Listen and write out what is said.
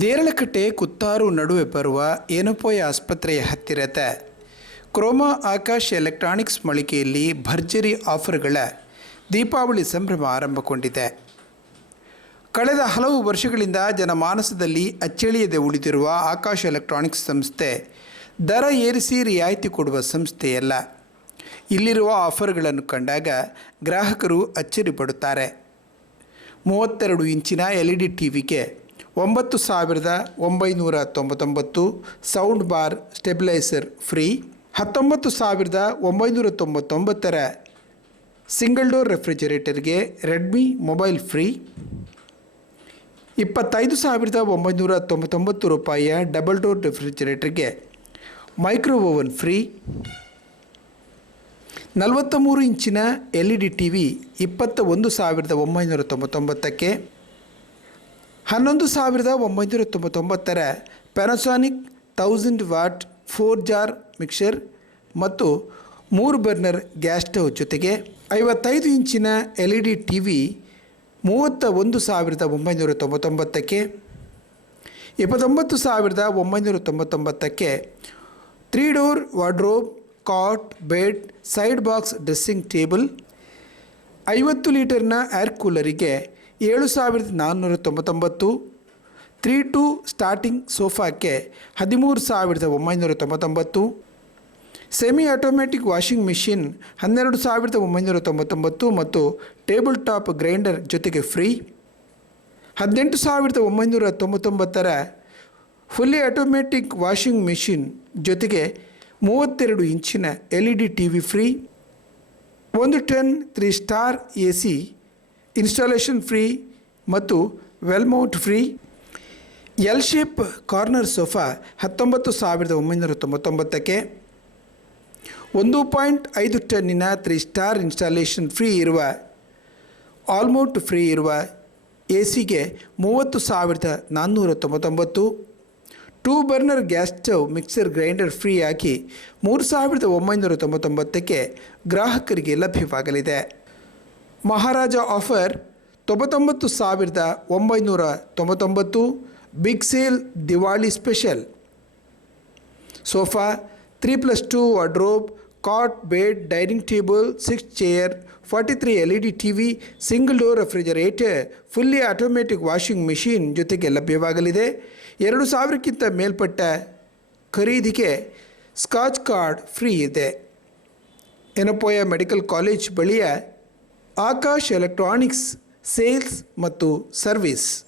ದೇರಳಕಟ್ಟೆ ಕುತ್ತಾರು ನಡುವೆ ಬರುವ ಏನಪೋಯ ಆಸ್ಪತ್ರೆಯ ಹತ್ತಿರದ ಕ್ರೋಮಾ ಆಕಾಶ್ ಎಲೆಕ್ಟ್ರಾನಿಕ್ಸ್ ಮಳಿಗೆಯಲ್ಲಿ ಭರ್ಜರಿ ಆಫರ್ಗಳ ದೀಪಾವಳಿ ಸಂಭ್ರಮ ಆರಂಭಗೊಂಡಿದೆ. ಕಳೆದ ಹಲವು ವರ್ಷಗಳಿಂದ ಜನಮಾನಸದಲ್ಲಿ ಅಚ್ಚಳಿಯದೆ ಉಳಿದಿರುವ ಆಕಾಶ್ ಎಲೆಕ್ಟ್ರಾನಿಕ್ಸ್ ಸಂಸ್ಥೆ ದರ ಏರಿಸಿ ರಿಯಾಯಿತಿ ಕೊಡುವ ಸಂಸ್ಥೆಯಲ್ಲ. ಇಲ್ಲಿರುವ ಆಫರ್ಗಳನ್ನು ಕಂಡಾಗ ಗ್ರಾಹಕರು ಅಚ್ಚರಿ ಪಡುತ್ತಾರೆ. ಮೂವತ್ತೆರಡು ಇಂಚಿನ ಎಲ್ ಇ ಡಿ ಟಿ ವಿಗೆ ಒಂಬತ್ತು ಸಾವಿರದ ಒಂಬೈನೂರ ತೊಂಬತ್ತೊಂಬತ್ತು, ಸೌಂಡ್ ಬಾರ್ ಸ್ಟೆಬಿಲೈಸರ್ ಫ್ರೀ. ಹತ್ತೊಂಬತ್ತು ಸಾವಿರದ ಒಂಬೈನೂರ ತೊಂಬತ್ತೊಂಬತ್ತರ, ಸಿಂಗಲ್ ಡೋರ್ ರೆಫ್ರಿಜರೇಟರ್ಗೆ ರೆಡ್ಮಿ ಮೊಬೈಲ್ ಫ್ರೀ. ಇಪ್ಪತ್ತೈದು ಸಾವಿರದ ಒಂಬೈನೂರ ತೊಂಬತ್ತೊಂಬತ್ತು ರೂಪಾಯಿಯ ಡಬಲ್ ಡೋರ್ ರೆಫ್ರಿಜರೇಟರ್ಗೆ ಮೈಕ್ರೋ ಓವನ್ ಫ್ರೀ. ನಲವತ್ತ ಮೂರು ಇಂಚಿನ L E D T V ಇಪ್ಪತ್ತ ಒಂದು ಸಾವಿರದ ಒಂಬೈನೂರ ತೊಂಬತ್ತೊಂಬತ್ತಕ್ಕೆ ಹನ್ನೊಂದು ಸಾವಿರದ ಒಂಬೈನೂರ ತೊಂಬತ್ತೊಂಬತ್ತರ Panasonic thousand watt four jar mixer ಮತ್ತು ಮೂರು ಬರ್ನರ್ ಗ್ಯಾಸ್ ಸ್ಟವ್ ಜೊತೆಗೆ ಐವತ್ತೈದು ಇಂಚಿನ L E D T V ಮೂವತ್ತ ಒಂದು ಸಾವಿರದ ಒಂಬೈನೂರ ತೊಂಬತ್ತೊಂಬತ್ತಕ್ಕೆ, ಇಪ್ಪತ್ತೊಂಬತ್ತು ಸಾವಿರದ ಒಂಬೈನೂರ ತೊಂಬತ್ತೊಂಬತ್ತಕ್ಕೆ three door wardrobe cot bed side box dressing table ಐವತ್ತು ಲೀಟರ್ನ ಏರ್ ಕೂಲರಿಗೆ ಏಳು ಸಾವಿರದ ನಾನ್ನೂರ ತೊಂಬತ್ತೊಂಬತ್ತು, ತ್ರೀ ಟು ಸ್ಟಾರ್ಟಿಂಗ್ ಸೋಫಾಕ್ಕೆ ಹದಿಮೂರು ಸಾವಿರದ ಒಂಬೈನೂರ ತೊಂಬತ್ತೊಂಬತ್ತು ಸೆಮಿ ಆಟೋಮ್ಯಾಟಿಕ್ ವಾಷಿಂಗ್ ಮಿಷಿನ್ ಹನ್ನೆರಡು ಸಾವಿರದ ಒಂಬೈನೂರ ತೊಂಬತ್ತೊಂಬತ್ತು ಮತ್ತು ಟೇಬಲ್ ಟಾಪ್ ಗ್ರೈಂಡರ್ ಜೊತೆಗೆ ಫ್ರೀ, ಹದಿನೆಂಟು ಸಾವಿರದ ಒಂಬೈನೂರ ತೊಂಬತ್ತೊಂಬತ್ತರ ಫುಲ್ಲಿ ಆಟೋಮ್ಯಾಟಿಕ್ ವಾಷಿಂಗ್ ಮಿಷಿನ್ ಜೊತೆಗೆ ಮೂವತ್ತೆರಡು ಇಂಚಿನ L E D T V free, ಒಂದು ten three star A C installation free ಮತ್ತು wall mount free. L shape corner sofa ಹತ್ತೊಂಬತ್ತು ಸಾವಿರದ ಒಂಬೈನೂರ ತೊಂಬತ್ತೊಂಬತ್ತಕ್ಕೆ. ಒಂದು ಪಾಯಿಂಟ್ ಐದು ಟನ್ನಿನ ತ್ರೀ ಸ್ಟಾರ್ ಇನ್ಸ್ಟಾಲೇಷನ್ ಫ್ರೀ ಇರುವ ಆಲ್ಮೌಂಟ್ ಫ್ರೀ ಇರುವ ಎ ಸಿಗೆ ಮೂವತ್ತು ಸಾವಿರದ ನಾನ್ನೂರ ತೊಂಬತ್ತೊಂಬತ್ತು. Two burner gas stove mixer grinder free ಆಗಿ ಮೂರು ಸಾವಿರದ ಒಂಬೈನೂರ ತೊಂಬತ್ತೊಂಬತ್ತಕ್ಕೆ ಗ್ರಾಹಕರಿಗೆ ಲಭ್ಯವಾಗಲಿದೆ. ಮಹಾರಾಜ ಆಫರ್ ತೊಂಬತ್ತೊಂಬತ್ತು ಸಾವಿರದ ಒಂಬೈನೂರ ತೊಂಬತ್ತೊಂಬತ್ತು big sale Diwali special. Sofa, three plus two wardrobe, cot, bed, dining table, six chair, forty three L E D T V single door refrigerator, fully automatic washing machine ಜೊತೆಗೆ ಲಭ್ಯವಾಗಲಿದೆ. ಎರಡು ಸಾವಿರಕ್ಕಿಂತ ಮೇಲ್ಪಟ್ಟ ಖರೀದಿಗೆ ಸ್ಕಾಚ್ ಕಾರ್ಡ್ ಫ್ರೀ ಇದೆ. Yenepoya medical college ಬಳಿಯ Akash electronics sales ಮತ್ತು service.